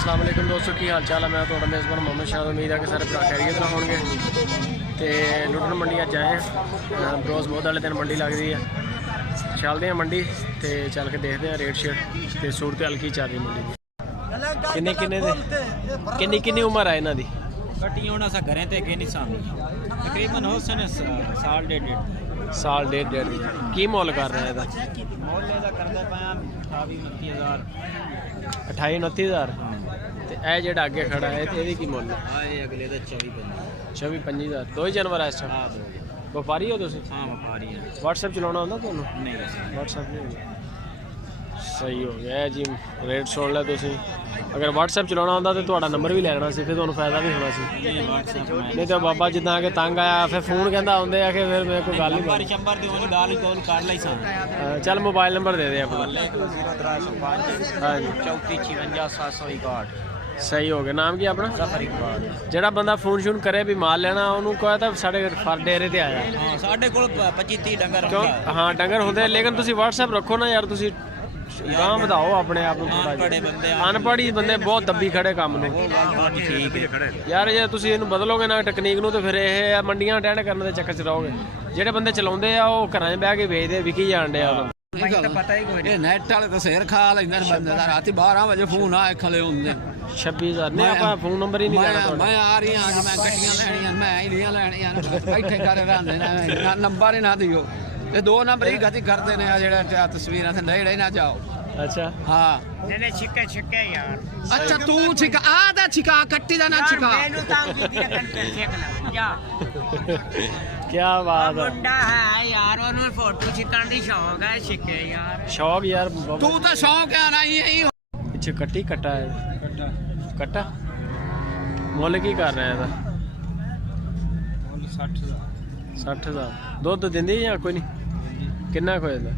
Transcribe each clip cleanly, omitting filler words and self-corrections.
अस्सलाम वालेकुम दोस्तों, की हाल चाल है। मैं थोड़ा मेज़बान मोहम्मद शाह। उम्मीद है कि सारे भरा खैरियत नाल होणगे। तो लुटन मंडी अज आए बरोज़ बहुत वाले दिन मंडी लगती है। चलते हैं मंडी तो चल के देखते हैं रेट शेट तो सूरत हाल की चल रही मंडी की। किन्नी उम्र है इन्हों की? कट्टियां होना सा घरें ते के नहीं सामने तकरीबन हो सन साल डेढ़ की मोल कर रहे हैं? मोल ਇਹਦਾ ਕਰਦਾ ਪਿਆ 28-29,000। तो यह जो अगे खड़ा है ये की मुल? अगले का 24-25,000। दो ही जानवर है इस टाइम? व्यापारी हो तुम? हाँ व्यापारी है। व्हाट्सएप चलाना होता तुम? नहीं व्हाट्सएप नहीं होता। सही हो गया जी, रेट सुन लिया तुम। अगर व्हाट्सएप चलाना होता तो नंबर भी लेना सी, फिर तुम्हें फायदा भी होना सी। नहीं तो बाबा जिदा कि तंग आया फिर फोन कहता आते आ कि फिर मेरे को गल नहीं। चल मोबाइल नंबर दे दे अपना। हाँ जी 3456 सही हो गया। नाम की अपना? जफर इकबाल। ਜਿਹੜਾ ਬੰਦਾ ਫੋਨ ਸ਼ੂਨ ਕਰੇ ਵੀ ਮਾਲ ਲੈਣਾ ਉਹਨੂੰ ਕਹੇ ਤਾਂ ਸਾਡੇ ਡੇਰੇ ਤੇ ਆਇਆ। ਹਾਂ ਸਾਡੇ ਕੋਲ 25-30 ਡੰਗਰ ਕਿਉਂ? ਹਾਂ ਡੰਗਰ ਹੁੰਦੇ, ਲੇਕਿਨ ਤੁਸੀਂ WhatsApp ਰੱਖੋ ਨਾ ਯਾਰ, ਤੁਸੀਂ ਗਾਂ ਵਧਾਓ ਆਪਣੇ ਆਪ ਨੂੰ ਥੋੜਾ ਜਿਹਾ। ਅਨਪੜ੍ਹ ਬੰਦੇ ਬਹੁਤ ਦੱਬੀ ਖੜੇ ਕੰਮ ਨੂੰ। ਠੀਕ ਹੈ ਯਾਰ ਜੇ ਤੁਸੀਂ ਇਹਨੂੰ ਬਦਲੋਗੇ ਨਾ ਟੈਕਨੀਕ ਨੂੰ ਤੇ ਫਿਰ ਇਹ ਮੰਡੀਆਂ ਅਟੈਂਡ ਕਰਨ ਦੇ ਚੱਕਰ 'ਚ ਰਹੋਗੇ। ਜਿਹੜੇ ਬੰਦੇ ਚਲਾਉਂਦੇ ਆ ਉਹ ਘਰਾਂ 'ਚ ਬਹਿ ਕੇ ਵੇਚਦੇ, ਵਿਕੀ ਜਾਣ ਡਿਆ ਉਹਨਾਂ ਨੂੰ। ਪਤਾ ਹੀ ਕੋਈ ਇਹ ਨੈਟ ਵਾਲੇ ਤਾਂ ਸਿਰ ਖਾ ਲੈਂਦੇ ਨੇ ਬੰਦੇ ਦਾ। ਰਾਤੀ 12 ਵਜੇ ਫੋਨ ਆਏ ਖਲੇ ਹੁੰਦੇ 26,000 ਨਹੀਂ ਆਪਾਂ ਫੋਨ ਨੰਬਰ ਹੀ ਨਹੀਂ ਲੈਣਾ ਤੁਹਾਡਾ। ਮੈਂ ਆ ਰਹੀ ਹਾਂ, ਮੈਂ ਗੱਡੀਆਂ ਲੈਣੀਆਂ, ਮੈਂ ਇਹਦੀਆਂ ਲੈਣੀਆਂ, ਇੱਥੇ ਕਰ ਰਹਿੰਦੇ ਨੇ ਨੰਬਰ ਹੀ ਨਾ ਦਿਓ। ਇਹ ਦੋ ਨੰਬਰ ਹੀ ਗਤੀ ਕਰਦੇ ਨੇ ਆ ਜਿਹੜਾ ਤਸਵੀਰਾਂ ਤੇ ਨੇੜੇ ਨਾ ਜਾਓ। अच्छा हाँ नहीं छिक्के यार। अच्छा तू छिका आधा छिका कट्टी दा ना छिका। क्या बात है मुंडा है यार, ओनू फोटो छिकण दी शौक है। छिक्के यार शौक यार। तू तो शौक है ना यही पीछे कट्टी कट्टा है। कट्टा मुल की कर रहे हैं? 60,000। दुध दिंदी या कोई नहीं? किन्ना को होता?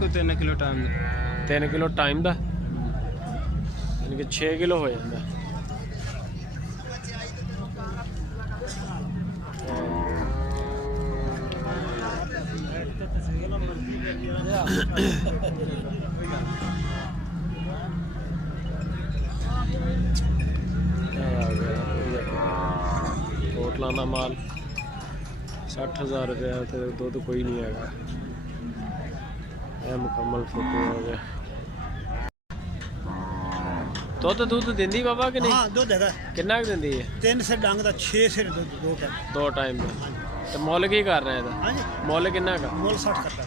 कोई 3 किलो टाइम 3 किलो टाइम का, यानी कि 6 किलो हो जाता। होटलों का माल 60,000 रुपया तो दुध कोई नहीं है। यह मुकम्मल फोटो हो गया। दुध दिंदी बाबा कि नहीं? हाँ दुध है। किन्ना दिंदी है? 3 सिर डंग का 6 सिर दुध दो टाइम। तो मुल की कर रहे हैं? हाँ जी मुल किन्ना का? मोल 60 करता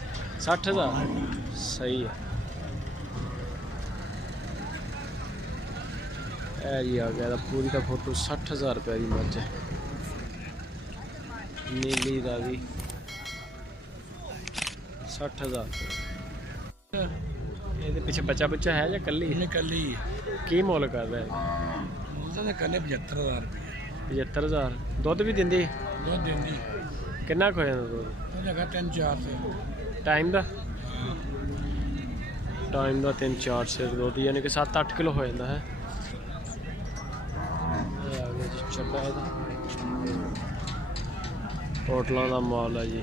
60,000। सही है। ये आ गया पूरी का फोटो 60,000 रुपये की मझ है। नीली का भी 60,000। ये पीछे बच्चा बच्चा है या कली? कली की मोल कर रहा है? कले 75,000 रुपये। 75,000। दुध भी दिंदी? दुध देंदी किन्ना खो जाता दुध? 3-4 से टाइम का? टाइम का 3-4 से दुध, यानी कि 7-8 किलो हो जाता है। होटलों का माल है जी।